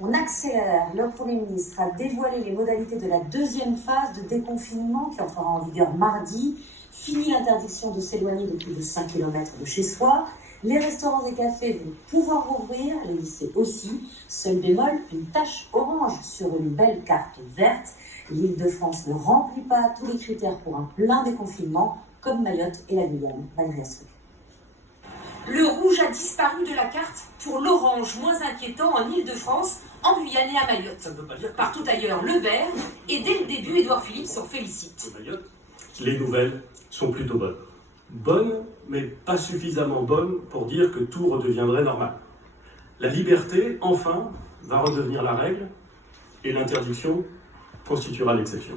On accélère. Le Premier ministre a dévoilé les modalités de la deuxième phase de déconfinement qui entrera en vigueur mardi. Fini l'interdiction de s'éloigner de plus de 5 km de chez soi. Les restaurants et cafés vont pouvoir rouvrir, les lycées aussi. Seul bémol, une tache orange sur une belle carte verte. L'Île-de-France ne remplit pas tous les critères pour un plein déconfinement, comme Mayotte et la Guyane. Valérie Astruc. Le rouge a disparu de la carte pour l'orange, moins inquiétant en Île-de-France, en Guyane et à Mayotte. Ça ne veut pas dire Partout ailleurs, le vert. Et dès le début, Édouard Philippe s'en félicite. Mayotte, les nouvelles sont plutôt bonnes. Bonnes, mais pas suffisamment bonnes pour dire que tout redeviendrait normal. La liberté, enfin, va redevenir la règle et l'interdiction constituera l'exception.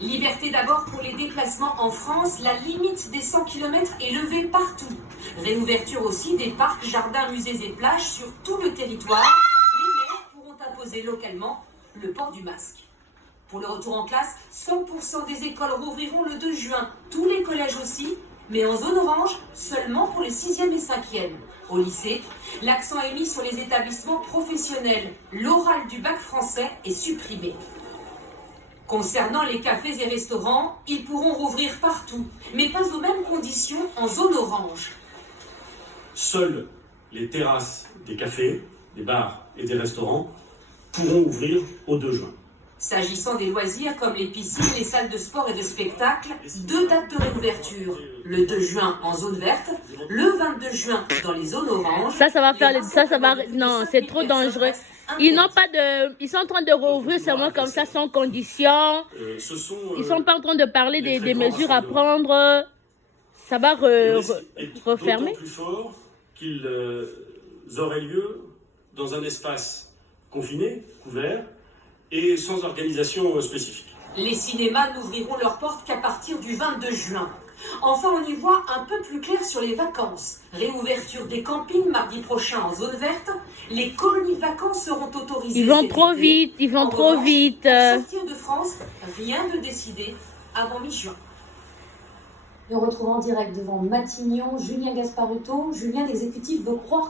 Liberté d'abord pour les déplacements en France. La limite des 100 km est levée partout. Réouverture aussi des parcs, jardins, musées et plages sur tout le territoire. Les maires pourront imposer localement le port du masque. Pour le retour en classe, 100% des écoles rouvriront le 2 juin. Tous les collèges aussi, mais en zone orange, seulement pour les 6e et 5e. Au lycée, l'accent est mis sur les établissements professionnels. L'oral du bac français est supprimé. Concernant les cafés et restaurants, ils pourront rouvrir partout, mais pas aux mêmes conditions en zone orange. Seules les terrasses des cafés, des bars et des restaurants pourront ouvrir au 2 juin. S'agissant des loisirs comme les piscines, les salles de sport et de spectacle, 2 dates de réouverture. Le 2 juin en zone verte, le 22 juin dans les zones oranges. Ça va faire non, c'est trop dangereux. Ils n'ont pas de, ils sont en train de rouvrir seulement comme ça sans condition. Ils sont pas en train de parler des mesures à prendre. Ça va refermer. D'autant plus fort qu'ils auraient lieu dans un espace confiné, couvert et sans organisation spécifique. Les cinémas n'ouvriront leurs portes qu'à partir du 22 juin. Enfin, on y voit un peu plus clair sur les vacances. Réouverture des campings mardi prochain en zone verte. Les colonies de vacances seront autorisées. Ils vont trop vite, ils vont trop vite. Pour sortir de France, rien de décidé avant mi-juin. Et on retrouve en direct devant Matignon Julien Gasparuto. Julien, l'exécutif veut croire